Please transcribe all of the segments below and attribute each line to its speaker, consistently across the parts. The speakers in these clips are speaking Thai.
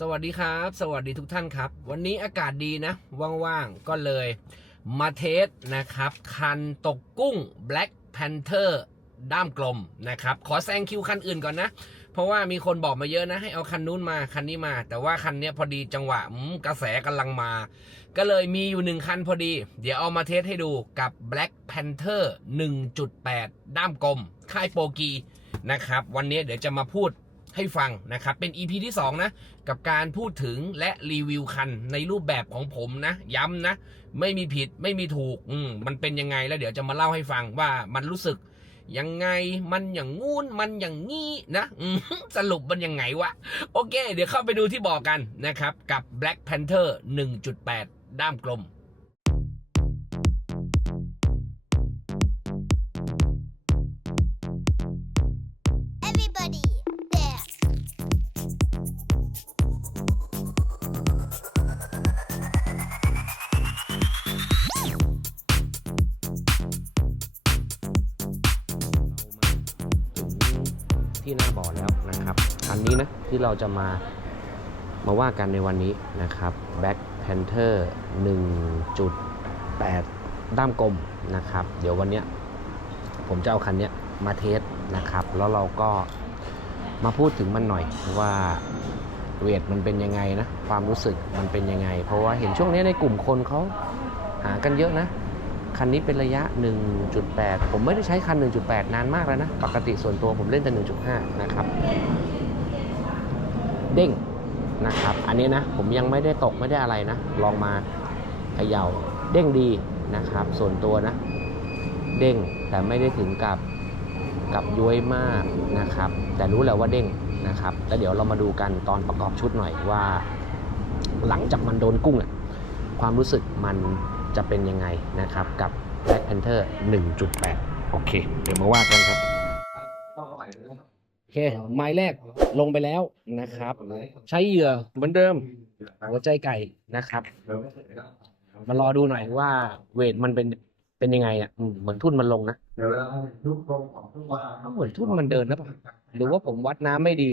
Speaker 1: สวัสดีครับ สวัสดีทุกท่านครับ วันนี้อากาศดีนะ ว่างๆ ก็เลยมาเทสนะครับ คันตกกุ้ง Black Panther ด้ามกลมนะครับ ขอแซงคิวคันอื่นก่อนนะ เพราะว่ามีคนบอกมาเยอะนะ ให้เอาคันนู้นมาคันนี้มา แต่ว่าคันนี้พอดีจังหวะกระแสกำลังมา ก็เลยมีอยู่หนึ่งคันพอดี เดี๋ยวเอามาเทสให้ดูกับ Black Panther 1.8 ด้ามกลม ค่ายโปกีนะครับ วันนี้เดี๋ยวจะมาพูด ให้ฟังนะครับ เป็น EP ที่ 2 นะ กับการพูดถึงและรีวิวคันในรูปแบบของผมนะ ย้ำนะ ไม่มีผิดไม่มีถูกอืมมันเป็นยังไงแล้วเดี๋ยวจะมาเล่าให้ฟังว่ามันรู้สึกยังไงมันอย่างงู้นมันอย่างงี้นะสรุปมันยังไงวะ โอเค เดี๋ยวเข้าไปดูที่บอกกันนะครับ กับ Black Panther 1.8 ด้ามกลม ที่เราจะมามาว่ากันในวันนี้นะครับ Black Panther 1.8 ด้ามกลมนะครับ เดี๋ยววันนี้ผมจะเอาคันนี้มาเทสนะครับ แล้วเราก็มาพูดถึงมันหน่อยว่าเวทมันเป็นยังไงนะ ความรู้สึกมันเป็นยังไง เพราะว่าเห็นช่วงนี้ในกลุ่มคนเขาหากันเยอะนะ คันนี้เป็นระยะ 1.8 ผมไม่ได้ใช้คัน 1.8 นานมากแล้วนะ ปกติส่วนตัวผมเล่นแต่ 1.5 นะครับ เด้งนะครับ อันนี้นะผมยังไม่ได้ตกไม่ได้อะไรนะ ลองมาเขย่าเด้งดีนะครับ ส่วนตัวนะ เด้งแต่ไม่ได้ถึงกับกับย้วยมากนะครับ แต่รู้และว่าเด้งนะครับแล้วเดี๋ยวเรามาดูกันตอนประกอบชุดหน่อยว่า หลังจากมันโดนกุ้งอะความรู้สึกมันจะเป็นยังไงนะครับกับ Black Panther 1.8 โอเค เดี๋ยวมาว่ากันครับโอ เคไม้แรกลงไปแล้วนะครับ ใช้เหยื่อเหมือนเดิมหัวใจไก่นะครับ มารอดูหน่อยว่าเวทมันเป็นเป็นยังไงอะอืมเหมือนทุ่นมันลงนะเหมือนทุ่นมันเดินนะปะหรือว่าผมวัดน้ำไม่ดี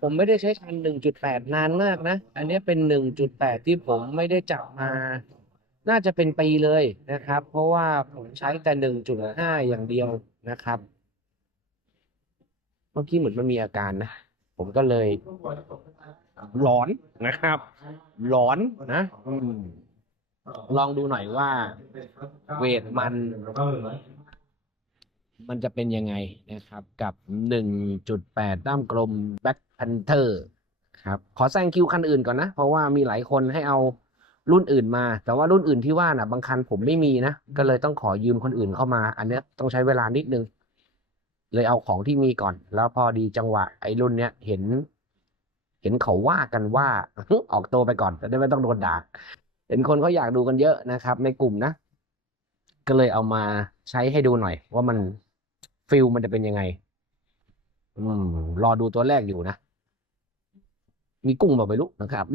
Speaker 1: ผมไม่ได้ใช้คัน 1.8 นานมากนะ อันนี้เป็น 1.8 ที่ผมไม่ได้จับมา น่าจะเป็นปีเลยนะครับ เพราะว่าผมใช้แต่ 1.5 อย่างเดียวนะครับ มื่อกี้เหมือนมันมีอาการนะ ผมก็เลยหลอนนะครับ หลอนนะอืมลองดูหน่อยว่า เวทมัน มันจะเป็นยังไงนะครับ กับ 1.8 ด้ามกลม Black Panther ครับ ขอแซงคิวคันอื่นก่อนนะ เพราะว่ามีหลายคนให้เอารุ่นอื่นมา แต่ว่ารุ่นอื่นที่ว่าน่ะ บางคันผมไม่มีนะ ก็เลยต้องขอยืมคนอื่นเข้ามา อันเนี้ยต้องใช้เวลานิดนึง เลยเอาของที่มีก่อน แล้วพอดีจังหวะไอ้รุ่นเนี้ยเห็น เห็นเขาว่ากันว่า ออกตัวไปก่อนจะได้ไม่ต้องโดนด่าเห็นคนเขาอยากดูกันเยอะนะครับ ในกลุ่มนะ ก็เลยเอามาใช้ให้ดูหน่อย ว่ามันฟิลมันจะเป็นยังไง อืม รอดูตัวแรกอยู่นะ มีกุ้งแบบไม่รู้นะครับ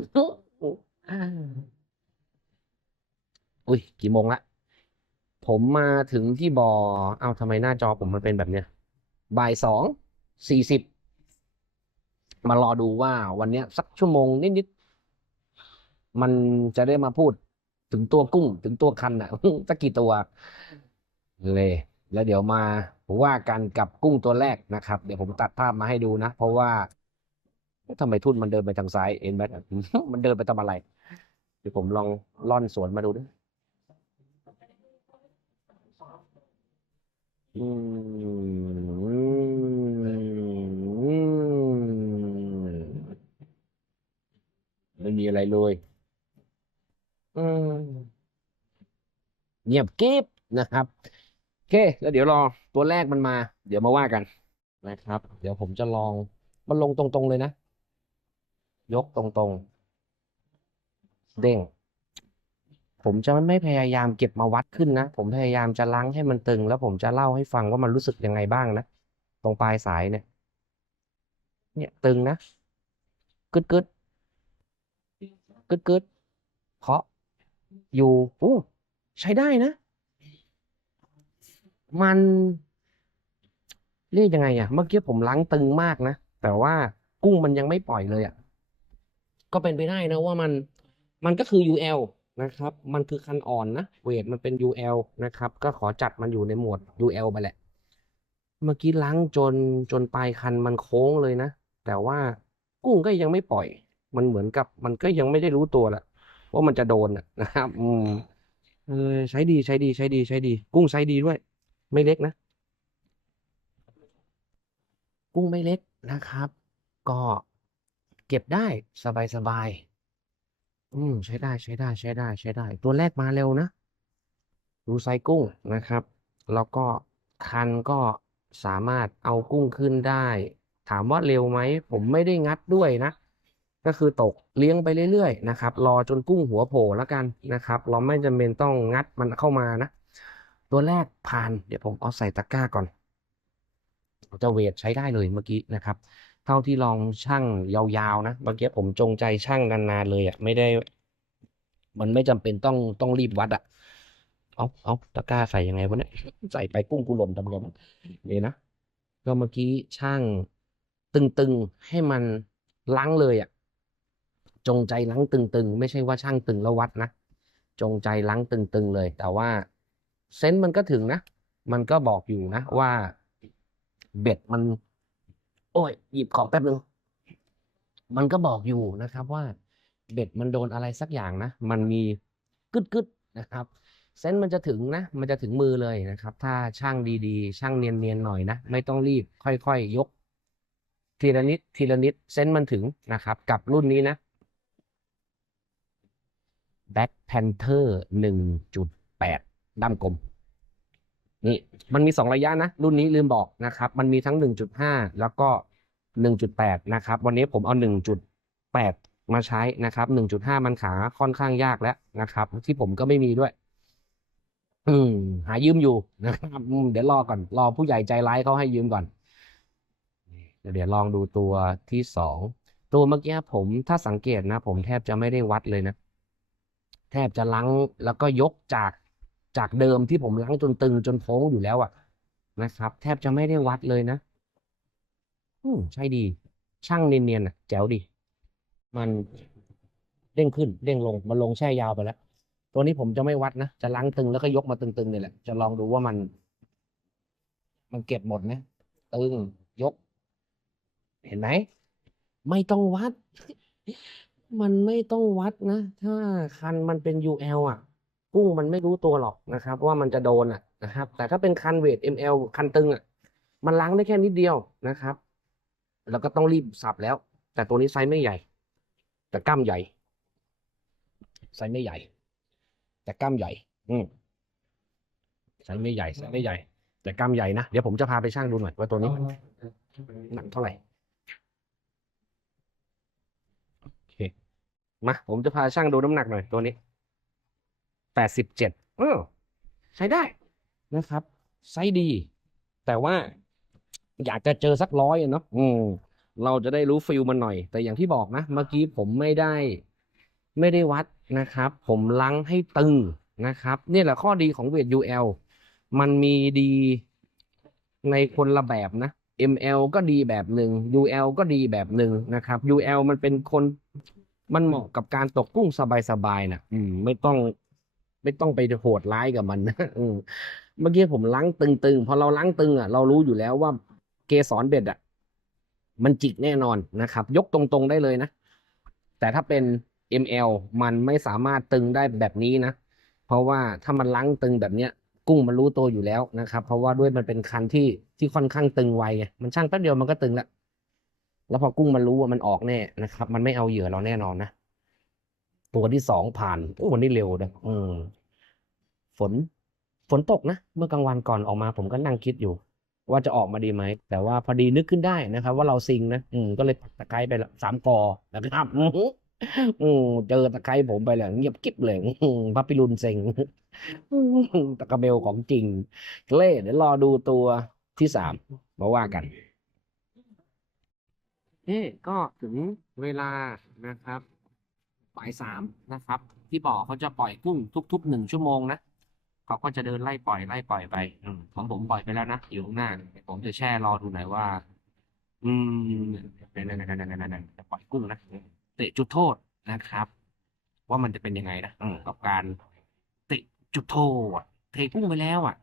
Speaker 1: อุ้ย กี่โมงละ ผมมาถึงที่บอ่อ เอาทำไมหน้าจอผมมันเป็นแบบเนี้ย บ่ายสองสี่สิบมารอดูว่าวันนี้สักชั่วโมงนิดๆมันจะได้มาพูดถึงตัวกุ้ง ถึงตัวคันอะสักกี่ตัว เลยแล้วเดี๋ยวมาว่ากันกับกุ้งตัวแรกนะครับ เดี๋ยวผมตัดภาพมาให้ดูนะ เพราะว่าทำไมทุ่นมันเดินไปทางซ้ายเอ็นแบมันเดินไปทำอะไรเดี๋ยวผมลองล่อนสวนมาดูด้วยอืมไม่มี อะไรเลย อืมเงียบกริบนะครับโอเค แล้วเดี๋ยวรอตัวแรกมันมา เดี๋ยวมาว่ากันนะครับ เดี๋ยวผมจะลองมันลงตรงๆเลยนะ ยกตรงๆ เด้ง ผมจะไม่พยายามเก็บมาวัดขึ้นนะ ผมพยายามจะล้างให้มันตึง แล้วผมจะเล่าให้ฟังว่ามันรู้สึกยังไงบ้างนะ ตรงปลายสายเนี่ย เนี่ยตึงนะกึดกึด กึดกึดเคาะอยู่อู้ใช้ได้นะ มันเรียกยังไงอะเมื่อกี้ผมล้างตึงมากนะ แต่ว่ากุ้งมันยังไม่ปล่อยเลยอะก็เป็นไปได้นะว่ามันมันก็คือ UL นะครับ มันคือคันอ่อนนะ เวทมันเป็น UL นะครับ ก็ขอจัดมันอยู่ในหมวด UL ไปแหละ เมื่อกี้ล้างจนจนปลายคันมันโค้งเลยนะ แต่ว่ากุ้งก็ยังไม่ปล่อย มันเหมือนกับ มันก็ยังไม่ได้รู้ตัวแหละว่ามันจะโดนนะครับ อืมเออใช้ดีใช้ดีใช้ดีใช้ดี กุ้งใช้ดีด้วย ไม่เล็กนะ กุ้งไม่เล็กนะครับ ก็เก็บได้สบายสบายอืมใช้ได้ใช้ได้ใช้ได้ใช้ได้ ตัวแรกมาเร็วนะดูไซกุ้งนะครับ แล้วก็คันก็สามารถเอากุ้งขึ้นได้ ถามว่าเร็วไหม ผมไม่ได้งัดด้วยนะ ก็คือตกเลี้ยงไปเรื่อยๆนะครับรอจนกุ้งหัวโผล่แล้วกันนะครับ เราไม่จำเป็นต้องงัดมันเข้ามานะ ตัวแรกผ่านเดี๋ยวผมเอาใส่ตะกร้าก่อนจะเวทใช้ได้เลยเมื่อกี้นะครับ เท่าที่ลองชั่งยาวๆนะเมื่อกี้ผมจงใจชั่งนานๆเลยอะไม่ได้ มันไม่จำเป็นต้องต้องรีบวัดอะเอาเอาตะกร้าใส่ยังไงวะเนี่ยใส่ไปกุ้งกูหล่นตำลมนี่นะก็เมื่อกี้ช่างตึงๆให้มันล้างเลยอะ จงใจล้างตึงๆ ไม่ใช่ว่าช่างตึงแล้ววัดนะ จงใจล้างตึงๆเลย แต่ว่าเซนส์มันก็ถึงนะ มันก็บอกอยู่นะว่าเบ็ดมัน โอ้ย หยิบของแป๊บนึง มันก็บอกอยู่นะครับว่าเบ็ดมันโดนอะไรสักอย่างนะ มันมีกึดกึดนะครับเซนส์มันจะถึงนะ มันจะถึงมือเลยนะครับ ถ้าช่างดีๆ ช่างเนียนๆหน่อยนะ ไม่ต้องรีบ ค่อยๆยกทีละนิดทีละนิดเซนส์มันถึงนะครับ กับรุ่นนี้นะ Black Panther 1.8 ด้ามกลม นี่มันมีสองระยะนะ รุ่นนี้ลืมบอกนะครับ มันมีทั้ง 1.5 แล้วก็ 1.8 นะครับ วันนี้ผมเอา 1.8 มาใช้นะครับ 1.5 มันขาค่อนข้างยากแล้วนะครับ ที่ผมก็ไม่มีด้วย อืม หายืมอยู่นะครับ เดี๋ยวรอก่อน รอผู้ใหญ่ใจร้ายเขาให้ยืมก่อนเดี๋ยวลองดูตัวที่สองตัวเมื่อกี้ผมถ้าสังเกตนะ ผมแทบจะไม่ได้วัดเลยนะ แทบจะล้างแล้วก็ยกจากจากเดิมที่ผมล้างจนตึงจนโค้งอยู่แล้วอะนะครับ แทบจะไม่ได้วัดเลยนะ อืมใช่ดี ช่างเนียนๆอะ แจ๋วดี มันเด้งขึ้น เด้งลงมันลงแช่ยาวไปแล้ว ตัวนี้ผมจะไม่วัดนะ จะล้างตึงแล้วก็ยกมาตึงๆเนี่ยแหละ จะลองดูว่ามัน มันเก็บหมดไหมตึงยก เห็นไหม ไม่ต้องวัด มันไม่ต้องวัดนะ ถ้าคันมันเป็น UL อะ กุ้งมันไม่รู้ตัวหรอกนะครับ ว่ามันจะโดนอะนะครับ แต่ถ้าเป็นคันเวท ML คันตึงอะ มันล้างได้แค่นิดเดียวนะครับ แล้วก็ต้องรีบสับแล้ว แต่ตัวนี้ไซส์ไม่ใหญ่ แต่กล้ามใหญ่ ไซส์ไม่ใหญ่ แต่กล้ามใหญ่ อืมไซส์ไม่ใหญ่ไซส์ไม่ใหญ่ แต่กล้ามใหญ่นะ เดี๋ยวผมจะพาไปช่างดูหน่อยว่าตัวนี้หนักเท่าไหร่ โอเค มาผมจะพาช่างดูน้ำหนักหน่อยตัวนี้แปดสิบเจ็ดเออใช้ได้นะครับ ไซส์ดี แต่ว่าอยากจะเจอสักร้อยเนาะอืม เราจะได้รู้ฟิลมันหน่อย แต่อย่างที่บอกนะ เมื่อกี้ผมไม่ได้ ไม่ได้วัดนะครับ ผมล้างให้ตึงนะครับ นี่แหละข้อดีของเวท UL มันมีดีในคนละแบบนะ ML ก็ดีแบบหนึ่ง UL ก็ดีแบบหนึ่งนะครับ UL มันเป็นคน มันเหมาะกับการตกกุ้งสบายๆนะอืม ไม่ต้อง ไม่ต้องไปโหดร้ายกับมันนะอืมเมื่อกี้ผมล้างตึงๆพอเราล้างตึงอะเรารู้อยู่แล้วว่าเกสรเบ็ดอะ มันจิกแน่นอนนะครับ ยกตรงๆได้เลยนะ แต่ถ้าเป็น ML มันไม่สามารถตึงได้แบบนี้นะ เพราะว่าถ้ามันล้างตึงแบบเนี้ย กุ้งมันรู้ตัวอยู่แล้วนะครับ เพราะว่าด้วยมันเป็นคันที่ที่ค่อนข้างตึงไวไงมันช่างแป๊บเดียวมันก็ตึงแล้ว แล้วพอกุ้งมันรู้ว่ามันออกแน่นะครับ มันไม่เอาเหยื่อเราแน่นอนนะ ตัวที่สองผ่านโอ้วันนี้เร็วนะอืมฝนฝนตกนะ เมื่อกลางวันก่อนออกมา ผมก็นั่งคิดอยู่ ว่าจะออกมาดีไหม แต่ว่าพอดีนึกขึ้นได้นะครับ ว่าเราซิงนะอืมก็เลยปักตะไคร้ไปละสามกอนะครับอือหืออืมเจอตะไคร้ผมไปแล้วเงียบกิ๊บเลยอืมพับปิรุนเซ็งตะกะเบลของจริงเล่เดี๋ยวรอดูตัวที่สามมาว่ากัน นี่ก็ถึงเวลานะครับบ่ายสามนะครับ ที่บ่อเขาจะปล่อยกุ้งทุกๆหนึ่งชั่วโมงนะเขาก็จะเดินไล่ปล่อยไล่ปล่อยไปอของผมปล่อยไปแล้วนะอยู่ข้างหน้า ผมจะแช่รอดูหน่อยว่า อืมนั่นนั่นนั่นนั่นนั่นจะปล่อยกุ้งนะเตะจุดโทษนะครับ ว่ามันจะเป็นยังไงนะกับการเตะจุดโทษเทกุ้งไปแล้วอะ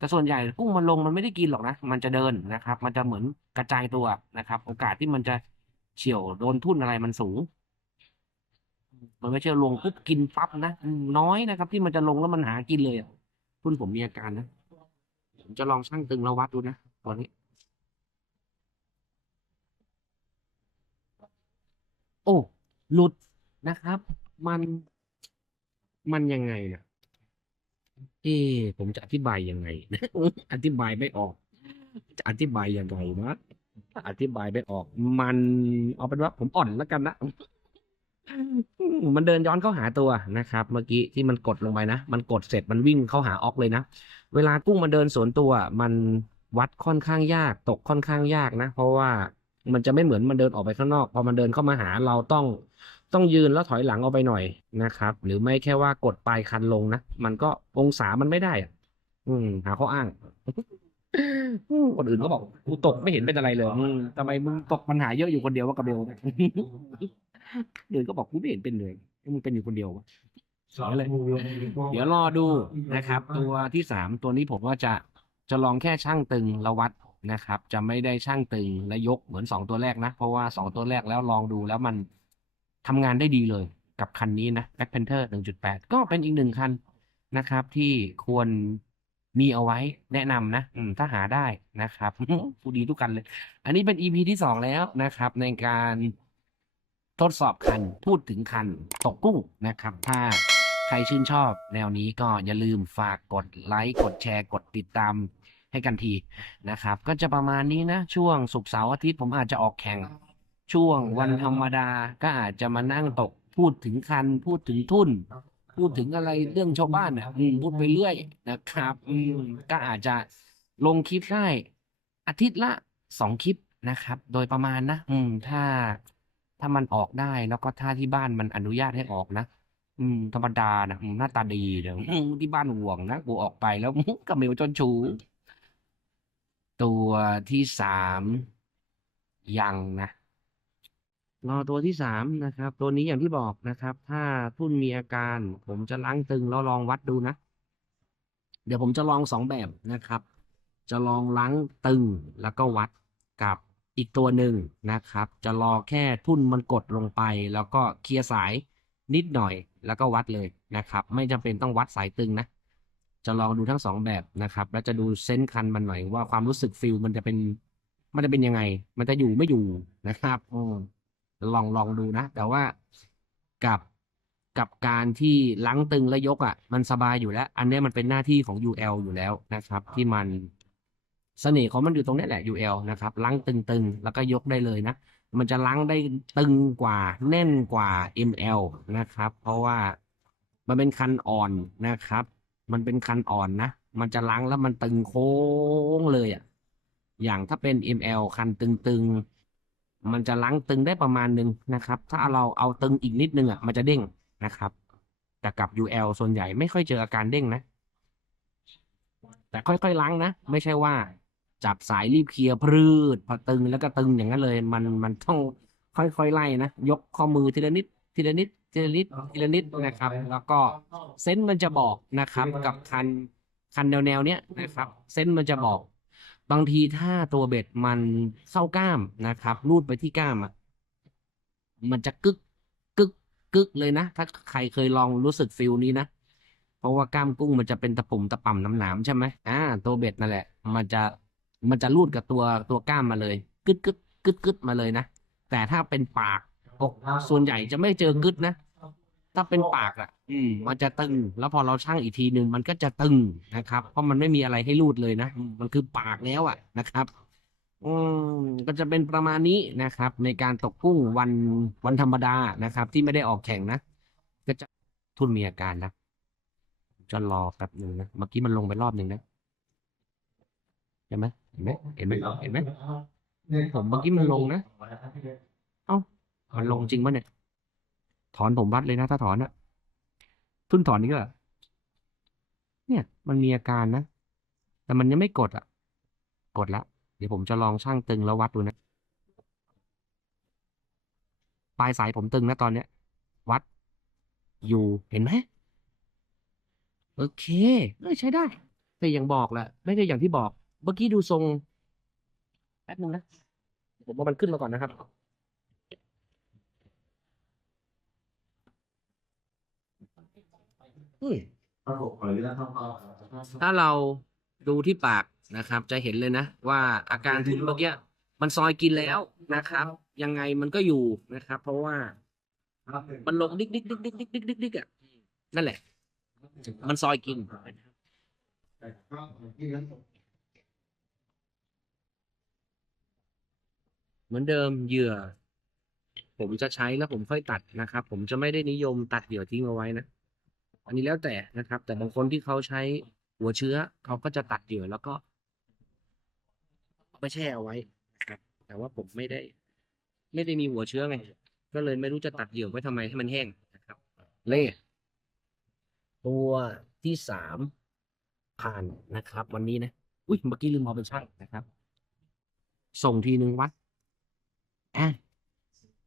Speaker 1: แต่ส่วนใหญ่กุ้งมันลงมันไม่ได้กินหรอกนะ มันจะเดินนะครับ มันจะเหมือนกระจายตัวนะครับ โอกาสที่มันจะเฉี่ยวโดนทุ่นอะไรมันสูง มันไม่ใช่ลงปุ๊บกินปั๊บนะน้อยนะครับ ที่มันจะลงแล้วมันหากินเลยทุ่นผมมีอาการนะผมจะลองชั่งตึงแล้ววัดดูนะตอนนี้ โอ้ หลุดนะครับ มันมันยังไงเนี่ย เอ๊ผมจะอธิบายยังไงอธิบายไม่ออก จะอธิบายยังไงนะอธิบายไม่ออก มันเอาเป็นว่าผมอ่อนแล้วกันนะมันเดินย้อนเข้าหาตัวนะครับ เมื่อกี้ที่มันกดลงไปนะ มันกดเสร็จมันวิ่งเข้าหาออกเลยนะ เวลากุ้งมันเดินสวนตัว มันวัดค่อนข้างยากตกค่อนข้างยากนะ เพราะว่ามันจะไม่เหมือนมันเดินออกไปข้างนอก พอมันเดินเข้ามาหาเราต้อง ต้องยืนแล้วถอยหลังออกไปหน่อยนะครับ หรือไม่แค่ว่ากดปลายคันลงนะ มันก็องศามันไม่ได้อะอืม หาข้ออ้างคนอื่นก็บอกกูตกไม่เห็นเป็นอะไรเลยทำไมมึงตกปัญหาเยอะอยู่คนเดียววะกับเบลเดินก็บอกกูไม่เห็นเป็นเลยมึงเป็นอยู่คนเดียววะเสียเลยเดี๋ยวรอดูนะครับ ตัวที่สามตัวนี้ผมว่าจะจะลองแค่ช่างตึงแล้ววัดนะครับ จะไม่ได้ช่างตึงและยกเหมือนสองตัวแรกนะ เพราะว่าสองตัวแรกแล้วลองดูแล้วมัน ทำงานได้ดีเลยกับคันนี้นะ Black Panther 1.8 ก็เป็นอีกหนึ่งคันนะครับ ที่ควรมีเอาไว้แนะนำนะถ้าหาได้นะครับผู้ดีทุกกันเลย อันนี้เป็น EP ที่สองแล้วนะครับ ในการทดสอบคันพูดถึงคันตกกุ้งนะครับ ถ้าใครชื่นชอบแนวนี้ก็อย่าลืมฝากกดไลค์กดแชร์กดติดตามให้กันทีนะครับ ก็จะประมาณนี้นะ ช่วงศุกร์เสาร์อาทิตย์ผมอาจจะออกแข่ง ช่วงวันธรรมดาก็อาจจะมานั่งตกพูดถึงคัน พูดถึงทุนพูดถึงอะไรเรื่องชาวบ้านอะอืมพูดไปเรื่อยนะครับอืมก็อาจจะลงคลิปได้อาทิตย์ละสองคลิปนะครับ โดยประมาณนะ อืม ถ้าถ้ามันออกได้แล้วก็ถ้าที่บ้านมันอนุญาตให้ออกนะอืม ธรรมดานะอืมหน้าตาดีเดี๋ยวอืมที่บ้านห่วงนะกูออกไปแล้วกระเมลจนชู ตัวที่สามยังนะ รอตัวที่สามนะครับ ตัวนี้อย่างที่บอกนะครับ ถ้าทุ่นมีอาการ ผมจะล้างตึงแล้วลองวัดดูนะ เดี๋ยวผมจะลองสองแบบนะครับ จะลองล้างตึงแล้วก็วัดกับอีกตัวหนึ่งนะครับ จะรอแค่ทุ่นมันกดลงไป แล้วก็เคลียร์สายนิดหน่อย แล้วก็วัดเลยนะครับ ไม่จำเป็นต้องวัดสายตึงนะ จะลองดูทั้งสองแบบนะครับ แล้วจะดูเซนคันมันหน่อยว่าความรู้สึกฟิลมันจะเป็น มันจะเป็นยังไง มันจะอยู่ไม่อยู่นะครับอืม ลองลองดูนะ แต่ว่ากับกับการที่ล้างตึงและยกอะ มันสบายอยู่แล้ว อันเนี้ยมันเป็นหน้าที่ของ UL อยู่แล้วนะครับ ที่มันเสน่ห์ของมันอยู่ตรงนี้แหละ UL นะครับล้างตึงๆ แล้วก็ยกได้เลยนะ มันจะล้างได้ตึงกว่าแน่นกว่า ML นะครับ เพราะว่ามันเป็นคันอ่อนนะครับ มันเป็นคันอ่อนนะ มันจะล้างแล้วมันตึงโค้งเลยอะ อย่างถ้าเป็น ML คันตึงๆ มันจะล้างตึงได้ประมาณหนึ่งนะครับ ถ้าเราเอาตึงอีกนิดนึงอะมันจะเด้งนะครับแต่กับ UL ส่วนใหญ่ไม่ค่อยเจออาการเด้งนะ แต่ค่อยๆล้างนะ ไม่ใช่ว่า จับสายรีบเคลียร์พืดพอตึงแล้วก็ตึงอย่างนั้นเลย มันมันต้องค่อยๆไล่นะ ยกข้อมือทีละนิดทีละนิดทีละนิดทีละนิดนะครับ แล้วก็เซนส์มันจะบอกนะครับ กับคันคันแนวแนวๆเนี้ยนะครับ เซนส์มันจะบอก บางทีถ้าตัวเบ็ดมันเข้ากล้ามนะครับ รูดไปที่กล้ามอะมันจะกึกกึกกึกเลยนะ ถ้าใครเคยลองรู้สึกฟิลนี้นะ เพราะว่ากล้ามกุ้งมันจะเป็นตะปุ่มตะป่ำน้ำหนามใช่ไหมอ่า ตัวเบ็ดนั่นแหละ มันจะมันจะรูดกับตัวตัวกล้ามมาเลยกึดกึดกึดกึดมาเลยนะ แต่ถ้าเป็นปากอกส่วนใหญ่จะไม่เจอกึดนะ ถ้าเป็นปากอะ อืม มันจะตึง แล้วพอเราชั่งอีกทีหนึ่งมันก็จะตึงนะครับ เพราะมันไม่มีอะไรให้รูดเลยนะอืมมันคือปากแล้วอะนะครับ อืมก็จะเป็นประมาณนี้นะครับ ในการตกกุ้งวันวันธรรมดานะครับ ที่ไม่ได้ออกแข่งนะ ก็จะทุนมีอาการนะจะรอแป๊บหนึ่งนะ เมื่อกี้มันลงไปรอบหนึ่งนะเห็นไหมเห็นไหมเห็นไหมเห็นไหมผมเมื่อกี้มันลงนะ เอ้ามันลงจริงปะเนี่ย ถอนผมวัดเลยนะถ้าถอนอะทุนถอนนี่ก็เนี่ย มันมีอาการนะ แต่มันยังไม่กดอะกดละ เดี๋ยวผมจะลองช่างตึงแล้ววัดดูนะ ปลายสายผมตึงนะตอนเนี้ย วัดอยู่เห็นไหมโอเคเอ้ยใช้ได้ แต่อย่างบอกแหละไม่ได้อย่างที่บอก เมื่อกี้ดูทรง แป๊บนึงนะ ผมว่ามันขึ้นมาก่อนนะครับ อืมถ้าเราดูที่ปากนะครับ จะเห็นเลยนะ ว่าอาการที่เมื่อกี้มันซอยกินแล้วนะครับ ยังไงมันก็อยู่นะครับ เพราะว่า มันลงดิ๊กดิ๊กดิ๊กดิ๊กดิ๊กดิ๊กดิ๊กดิ๊กอะนั่นแหละ มันซอยกินเหมือนเดิมเหยื่อ ผมจะใช้แล้วผมค่อยตัดนะครับ ผมจะไม่ได้นิยมตัดเหยื่อทิ้งเอาไว้นะ อันนี้แล้วแต่นะครับ แต่บางคนที่เขาใช้หัวเชื้อเขาก็จะตัดเหยื่อแล้วก็เอาไปแช่เอาไว้นะครับ แต่ว่าผมไม่ได้ ไม่ได้มีหัวเชื้อไงก็เลยไม่รู้จะตัดเหยื่อไว้ทำไมให้มันแห้งนะครับ เล่ตัวที่สามผ่านนะครับ วันนี้นะอุ้ยเมื่อกี้ลืมเอาไปชั่งนะครับ ส่งทีหนึ่งวัดอะ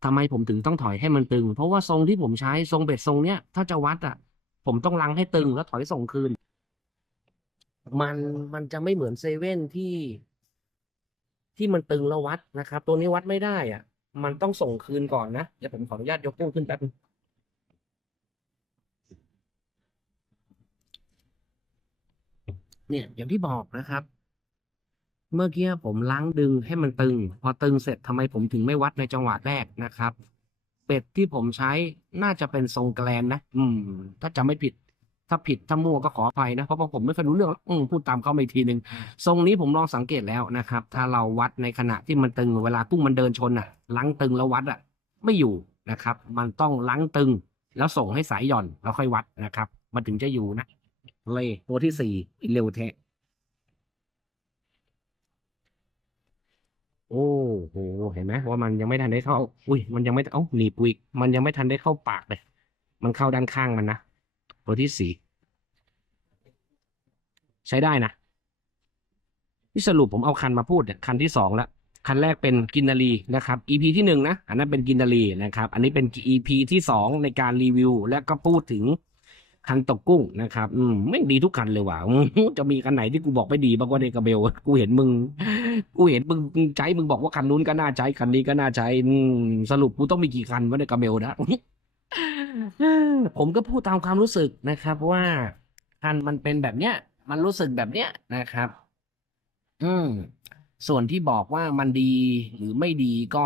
Speaker 1: ทำไมผมถึงต้องถอยให้มันตึง เพราะว่าทรงที่ผมใช้ทรงเบ็ดทรงเนี้ยถ้าจะวัดอะ ผมต้องลังให้ตึงแล้วถอยส่งคืน มันมันจะไม่เหมือนเซเว่นที่ที่มันตึงแล้ววัดนะครับ ตัวนี้วัดไม่ได้อะ มันต้องส่งคืนก่อนนะเดี๋ยวผมขออนุญาตยกตู้ขึ้นแป๊บนึงเนี่ยอย่างที่บอกนะครับ เมื่อกี้ผมล้างดึงให้มันตึง พอตึงเสร็จทำไมผมถึงไม่วัดในจังหวะแรกนะครับ เป็ดที่ผมใช้น่าจะเป็นทรงแกลนนะ อืม ถ้าจำไม่ผิด ถ้าผิดถ้ามั่วก็ขออภัยนะ เพราะว่าผมไม่เคยรู้เรื่องอืมพูดตามเขาไปทีหนึ่งทรงนี้ผมลองสังเกตแล้วนะครับ ถ้าเราวัดในขณะที่มันตึงเวลากุ้งมันเดินชนอะล้างตึงแล้ววัดอะ ไม่อยู่นะครับ มันต้องล้างตึง แล้วส่งให้สายหย่อนแล้วค่อยวัดนะครับ มันถึงจะอยู่นะ เลยตัวที่สี่เร็วแท้ โอ้โหเห็นไหมว่ามันยังไม่ทันได้เข้า อุ้ยมันยังไม่เอ้าหนีปุยมันยังไม่ทันได้เข้าปากเลย มันเข้าด้านข้างมันนะตัวที่สี่ใช้ได้นะที่สรุปผมเอาคันมาพูดเนี่ยคันที่สองแล้วคันแรกเป็นกินนารีนะครับ EP ที่หนึ่งนะ อันนั้นเป็นกินนารีนะครับ อันนี้เป็น EP ที่สองในการรีวิว และก็พูดถึง คันตกกุ้งนะครับ อืมไม่ดีทุกคันเลยว่ะจะมีคันไหนที่กูบอกไม่ดีบ้างว่าในกระเบล กูเห็นมึง กูเห็นมึงมึงใจมึงบอกว่าคันนู้นก็น่าใช้คันนี้ก็น่าใช้อืมสรุปกูต้องมีกี่คันวะในกระเบลนะผมก็พูดตามความรู้สึกนะครับ ว่าคันมันเป็นแบบเนี้ย มันรู้สึกแบบเนี้ยนะครับ อืมส่วนที่บอกว่ามันดีหรือไม่ดีก็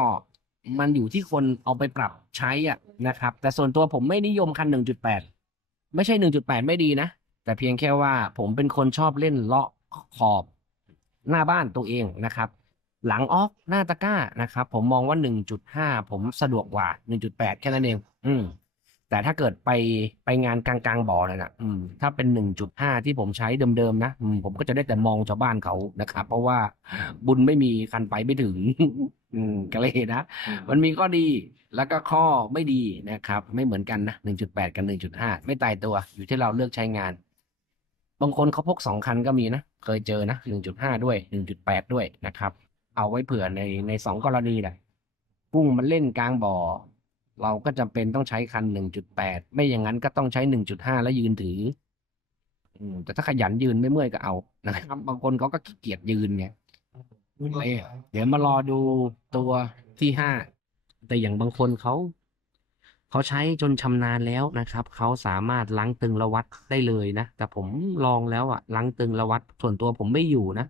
Speaker 1: มันอยู่ที่คนเอาไปปรับใช้อะนะครับ แต่ส่วนตัวผมไม่นิยมคัน 1.8 ไม่ใช่1.8ไม่ดีนะ แต่เพียงแค่ว่าผมเป็นคนชอบเล่นเลาะขอบหน้าบ้านตัวเองนะครับ หลังออกหน้าตะก้านะครับ ผมมองว่า1.5ผมสะดวกกว่า1.8แค่นั้นเอง อืม แต่ถ้าเกิดไปไปงานกลางกลางๆบ่อนั่นนะอืม ถ้าเป็น1.5ที่ผมใช้เดิมๆนะอืมผมก็จะได้แต่มองชาวบ้านเขานะครับ เพราะว่าบุญไม่มีคันไปไม่ถึง อืมก็เลยนะ มันมีข้อดีแล้วก็ข้อไม่ดีนะครับ ไม่เหมือนกันนะ1.8กับ1.5ไม่ตายตัว อยู่ที่เราเลือกใช้งาน บางคนเขาพกสองคันก็มีนะ เคยเจอนะ1.5ด้วย1.8ด้วยนะครับ เอาไว้เผื่อในในสองกรณีแหละกุ้งมันเล่นกลางบ่อ เราก็จำเป็นต้องใช้คัน1.8ไม่อย่างนั้นก็ต้องใช้1.5แล้วยืนถืออืมแต่ถ้าขยันยืนไม่เมื่อยก็เอานะครับบางคนเขาก็ขี้เกียจยืนไง เอ้ยเดี๋ยวมารอดูตัวที่ห้าแต่อย่างบางคนเขาเขาใช้จนชำนาญแล้วนะครับ เขาสามารถล้างตึงระวัดได้เลยนะ แต่ผมลองแล้วอะล้างตึงระวัดส่วนตัวผมไม่อยู่นะ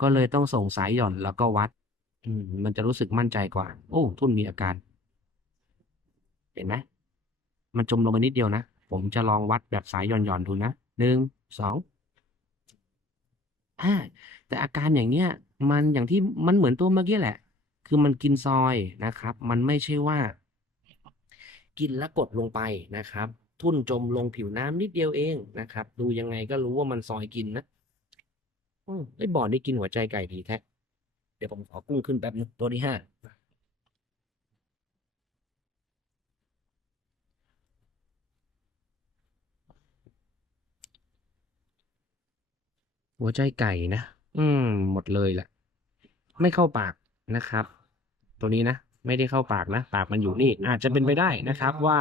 Speaker 1: ก็เลยต้องส่งสายหย่อนแล้วก็วัด อืม มันจะรู้สึกมั่นใจกว่า โอ้ทุ่นมีอาการ เห็นไหมมันจมลงไปนิดเดียวนะ ผมจะลองวัดแบบสายหย่อนหย่อนดูนะหนึ่งสองอ่าแต่อาการอย่างเนี้ย มันอย่างที่มันเหมือนตัวเมื่อกี้แหละ คือมันกินซอยนะครับ มันไม่ใช่ว่า กินแล้วกดลงไปนะครับ ทุ่นจมลงผิวน้ำนิดเดียวเองนะครับ ดูยังไงก็รู้ว่ามันซอยกินนะอืมไอ้บ่อนี่กินหัวใจไก่ดีแท้เดี๋ยวผมขอกุ้งขึ้นแป๊บนึงตัวที่ห้าหัวใจไก่นะ อืม หมดเลยแหละ ไม่เข้าปากนะครับ ตัวนี้นะ ไม่ได้เข้าปากนะ ปากมันอยู่นี่ อาจจะเป็นไปได้นะครับว่า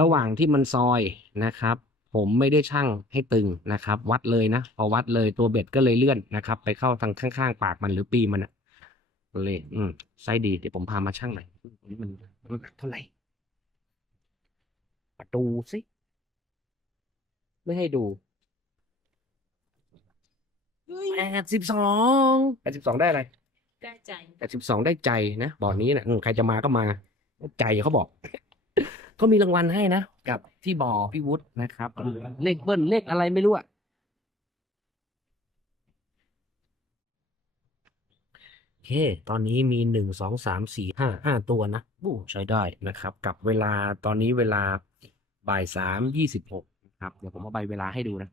Speaker 1: ระหว่างที่มันซอยนะครับ ผมไม่ได้ชั่งให้ตึงนะครับ วัดเลยนะพอวัดเลยตัวเบ็ดก็เลยเลื่อนนะครับ ไปเข้าทางข้างๆ ปากมันหรือปีมันอะเลยอืมไซส์ดีเดี๋ยวผมพามาชั่งหน่อยนี่มันน้ำหนักเท่าไหร่ประตูสิไม่ให้ดูแปดสิบสองแปดสิบสองได้อะไร
Speaker 2: ได้ใจ
Speaker 1: แปดสิบสองได้ใจนะบ่อนี้นะอืมใครจะมาก็มาใจเขาบอก ก็มีรางวัลให้นะกับที่บ่อพี่วุฒินะครับ เลขเบิ้ลเลขอะไรไม่รู้อะโอเค ตอนนี้มีหนึ่งสองสามสี่ห้าห้าตัวนะบู้ใช้ได้นะครับ กับเวลาตอนนี้เวลาบ่ายสามยี่สิบหกนะครับ เดี๋ยวผมเอาใบเวลาให้ดูนะ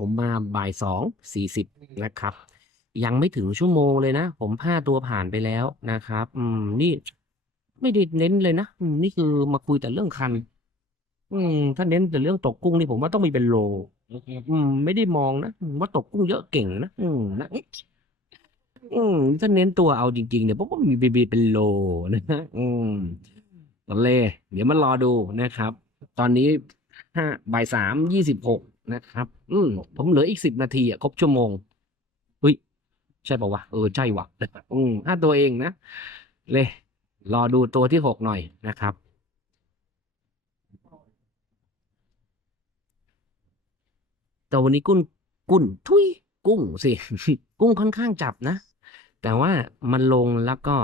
Speaker 1: ผมมาบ่ายสองสี่สิบนะครับ ยังไม่ถึงชั่วโมงเลยนะ ผมห้าตัวผ่านไปแล้วนะครับ อืม นี่ไม่ได้เน้นเลยนะอืมนี่คือมาคุยแต่เรื่องคัน อืม ถ้าเน้นแต่เรื่องตกกุ้งนี่ผมว่าต้องมีเป็นโล อืม ไม่ได้มองนะอืมว่าตกกุ้งเยอะเก่งนะอืมนะอืมถ้าเน้นตัวเอาจริงๆเนี่ยผมก็มีบีบีเป็นโลนะฮะอืมตอนเล่เดี๋ยวมารอดูนะครับ ตอนนี้ห้าบ่ายสามยี่สิบหก นะครับ อืมผมเหลืออีกสิบนาทีอะครบชั่วโมงเฮ้ยใช่ป่าวะเออใช่ว่ะอืมห้าตัวเองนะเลยรอดูตัวที่หกหน่อยนะครับ แต่วันนี้กุ้งกุ้นทุยกุ้งสิ กุ้งค่อนข้างจับนะ แต่ว่ามันลงแล้วก็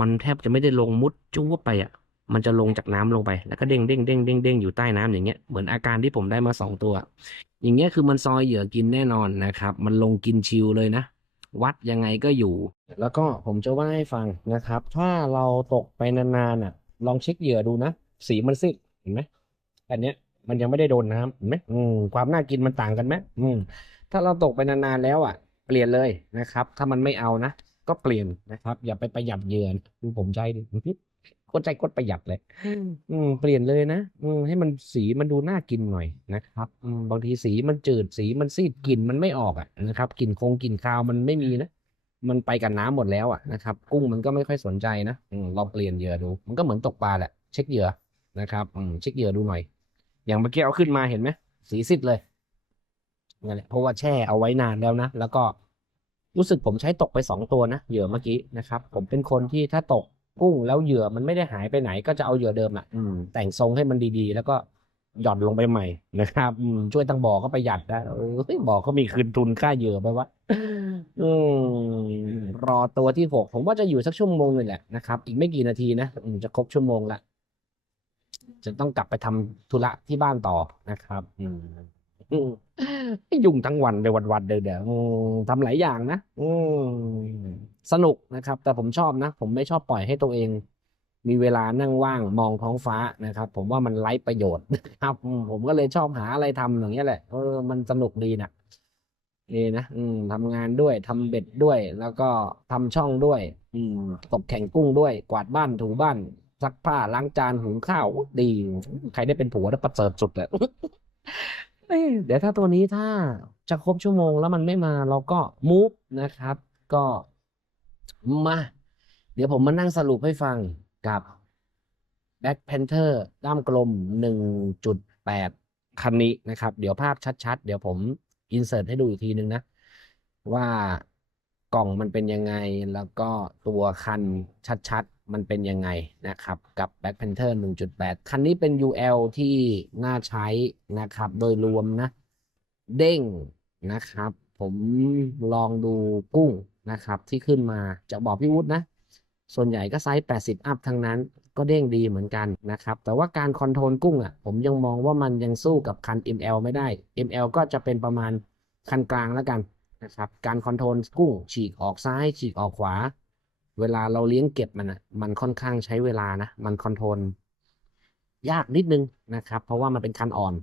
Speaker 1: มันแทบจะไม่ได้ลงมุดจุ้วไปอะ มันจะลงจากน้ำลงไป แล้วก็เด้งเด้งเด้งเด้งเด้งอยู่ใต้น้ำอย่างเงี้ยเหมือนอาการที่ผมได้มาสองตัว อย่างเงี้ยคือมันซอยเหยื่อกินแน่นอนนะครับ มันลงกินชิวเลยนะ วัดยังไงก็อยู่ แล้วก็ผมจะว่าให้ฟังนะครับ ถ้าเราตกไปนานๆอะ ลองเช็คเหยื่อดูนะ สีมันซีดเห็นไหมอันเนี้ยมันยังไม่ได้โดนน้ำเห็นไหมอืมความน่ากินมันต่างกันไหมอืมถ้าเราตกไปนานๆแล้วอะ เปลี่ยนเลยนะครับ ถ้ามันไม่เอานะก็เปลี่ยนนะครับ อย่าไปประหยัดเหยื่อดูผมใจดิ โคตรใจโคตรประหยัดเลย อืมเปลี่ยนเลยนะอืมให้มันสีมันดูน่ากินหน่อยนะครับอืมบางทีสีมันจืดสีมันซีดกลิ่นมันไม่ออกอะนะครับกลิ่นคงกลิ่นคาวมันไม่มีนะมันไปกับน้ำหมดแล้วอะนะครับ กุ้งมันก็ไม่ค่อยสนใจนะอืมลองเปลี่ยนเหยื่อดู มันก็เหมือนตกปลาแหละเช็คเหยื่อนะครับอืมเช็คเหยื่อดูหน่อย อย่างเมื่อกี้เอาขึ้นมาเห็นไหมสีซีดเลยนั่นแหละเพราะว่าแช่เอาไว้นานแล้วนะแล้วก็รู้สึกผมใช้ตกไปสองตัวนะเหยื่อเมื่อกี้นะครับ ผมเป็นคนที่ถ้าตก กุ้งแล้วเหยื่อมันไม่ได้หายไปไหน ก็จะเอาเหยื่อเดิมอะอืมแต่งทรงให้มันดีๆ แล้วก็หย่อนลงไปใหม่นะครับอืมช่วยตั้งบ่อก็ประหยัดได้เออเฮ้ยบ่อเขามีคืนทุนค่าเหยื่อไปวะอืมรอตัวที่หกผมว่าจะอยู่สักชั่วโมงนึงแหละนะครับ อีกไม่กี่นาทีนะอืมจะครบชั่วโมงละจะต้องกลับไปทำธุระที่บ้านต่อนะครับ อืม อืมไม่ยุ่งทั้งวันเลยวันๆเดี๋ยวอืมทำหลายอย่างนะอืมสนุกนะครับ แต่ผมชอบนะ ผมไม่ชอบปล่อยให้ตัวเอง มีเวลานั่งว่างมองท้องฟ้านะครับ ผมว่ามันไร้ประโยชน์นะครับอืมผมก็เลยชอบหาอะไรทำอย่างเงี้ยแหละเออมันสนุกดีนะนี่นะอืมทำงานด้วยทำเบ็ดด้วย แล้วก็ทำช่องด้วย อืมตกแข่งกุ้งด้วย กวาดบ้านถูบ้าน ซักผ้าล้างจานหุงข้าวดี ใครได้เป็นผัวได้ประเสริฐสุดเลย เดี๋ยวถ้าตัวนี้ถ้าจะครบชั่วโมงแล้วมันไม่มาเราก็มูฟนะครับ ก็มา เดี๋ยวผมมานั่งสรุปให้ฟังกับ Black Panther ด้ามกลม 1.8 คันนี้นะครับ เดี๋ยวภาพชัดๆ เดี๋ยวผมอินเสิร์ตให้ดูอีกทีนึงนะ ว่ากล่องมันเป็นยังไงแล้วก็ตัวคันชัดๆ มันเป็นยังไงนะครับ กับ Black Panther 1.8 คันนี้เป็น UL ที่น่าใช้นะครับ โดยรวมนะ เด้งนะครับ ผมลองดูกุ้งนะครับ ที่ขึ้นมาจะบอกพี่วุฒินะ ส่วนใหญ่ก็ไซส์ 80 อัพทั้งนั้นก็เด้งดีเหมือนกันนะครับ แต่ว่าการคอนโทรลกุ้งอะ ผมยังมองว่ามันยังสู้กับคัน ML ไม่ได้ ML ก็จะเป็นประมาณคันกลางแล้วกันนะครับ การคอนโทรลกุ้งฉีกออกซ้ายฉีกออกขวา เวลาเราเลี้ยงเก็บมันอะมันค่อนข้างใช้เวลานะ มันคอนโทรลยากนิดนึงนะครับ เพราะว่ามันเป็นคันอ่อน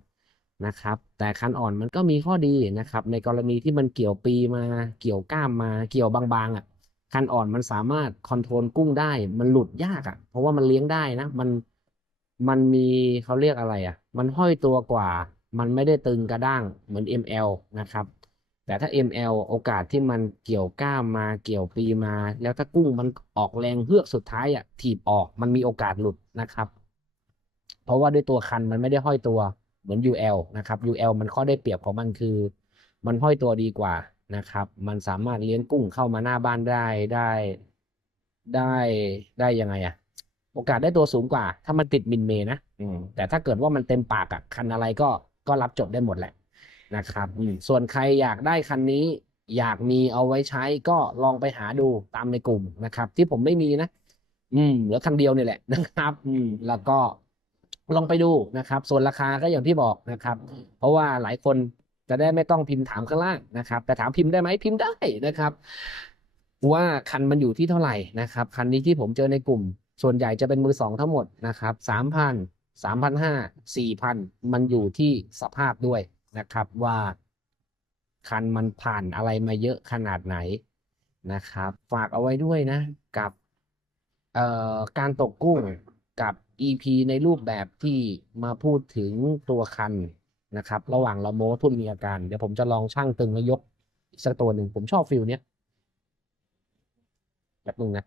Speaker 1: นะครับ แต่คันอ่อนมันก็มีข้อดีนะครับ ในกรณีที่มันเกี่ยวปีมาเกี่ยวก้ามมาเกี่ยวบางๆอะคันอ่อนมันสามารถคอนโทรลกุ้งได้ มันหลุดยากอะ เพราะว่ามันเลี้ยงได้นะ มันมันมีเขาเรียกอะไรอะ มันห้อยตัวกว่า มันไม่ได้ตึงกระด้างเหมือน ML นะครับ แต่ถ้า ML โอกาสที่มันเกี่ยวก้ามมาเกี่ยวปีมา แล้วถ้ากุ้งมันออกแรงเฮือกสุดท้ายอะถีบออกมันมีโอกาสหลุดนะครับ เพราะว่าด้วยตัวคันมันไม่ได้ห้อยตัวเหมือน UL นะครับ UL มันข้อได้เปรียบของมันคือ มันห้อยตัวดีกว่านะครับ มันสามารถเลี้ยงกุ้งเข้ามาหน้าบ้านได้ได้ได้ได้ยังไงอะโอกาสได้ตัวสูงกว่า ถ้ามันติดมินเมย์นะแต่ถ้าเกิดว่ามันเต็มปากอะคันอะไรก็ก็รับจดได้หมดแหละ นะครับส่วนใครอยากได้คันนี้ อยากมีเอาไว้ใช้ก็ลองไปหาดูตามในกลุ่มนะครับ ที่ผมไม่มีนะ อืมเหลือคันเดียวนี่แหละนะครับ อืมแล้วก็ลองไปดูนะครับ ส่วนราคาก็อย่างที่บอกนะครับ เพราะว่าหลายคนจะได้ไม่ต้องพิมพ์ถามข้างล่างนะครับ แต่ถามพิมพ์ได้ไหมพิมพ์ได้นะครับ ว่าคันมันอยู่ที่เท่าไหร่นะครับ คันนี้ที่ผมเจอในกลุ่ม ส่วนใหญ่จะเป็นมือสองทั้งหมดนะครับสามพันสามพันห้าสี่พันมันอยู่ที่สภาพด้วย นะครับว่าคันมันผ่านอะไรมาเยอะขนาดไหนนะครับ ฝากเอาไว้ด้วยนะ กับเอ่อการตกกุ้งกับ EP ในรูปแบบที่มาพูดถึงตัวคันนะครับ ระหว่างเราโม้ทุ่นมีอาการ เดี๋ยวผมจะลองช่างตึงแล้วยกอีกสักตัวหนึ่งผมชอบฟิลเนี้ยแบบนึงนะ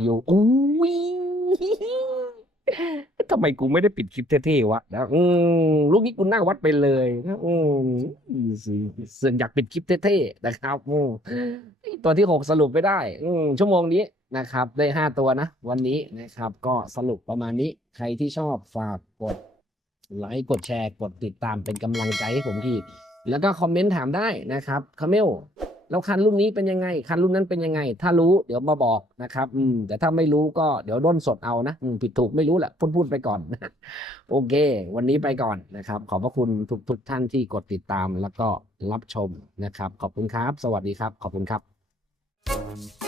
Speaker 1: อยู่อุ้ย ทำไมกูไม่ได้ปิดคลิปเท่ๆวะนะอืมลูกนี้กูนั่งวัดไปเลยนะอืมเสื่ออยากปิดคลิปเท่ๆนะครับอืมตัวที่หกสรุปไม่ได้ อืมชั่วโมงนี้นะครับ ได้ห้าตัวนะ วันนี้นะครับ ก็สรุปประมาณนี้ ใครที่ชอบฝากกดไลค์กดแชร์กดติดตามเป็นกำลังใจให้ผมทีแล้วก็คอมเมนต์ถามได้นะครับคาเมล แล้วคันรุ่นนี้เป็นยังไง คันรุ่นนั้นเป็นยังไง ถ้ารู้เดี๋ยวมาบอกนะครับ อืม แต่ถ้าไม่รู้ก็เดี๋ยวด้นสดเอานะอืมผิดถูกไม่รู้แหละพูดพูดไปก่อนโอเค วันนี้ไปก่อนนะครับ ขอบพระคุณทุกทุกท่านที่กดติดตามแล้วก็รับชมนะครับ ขอบคุณครับ สวัสดีครับ ขอบคุณครับ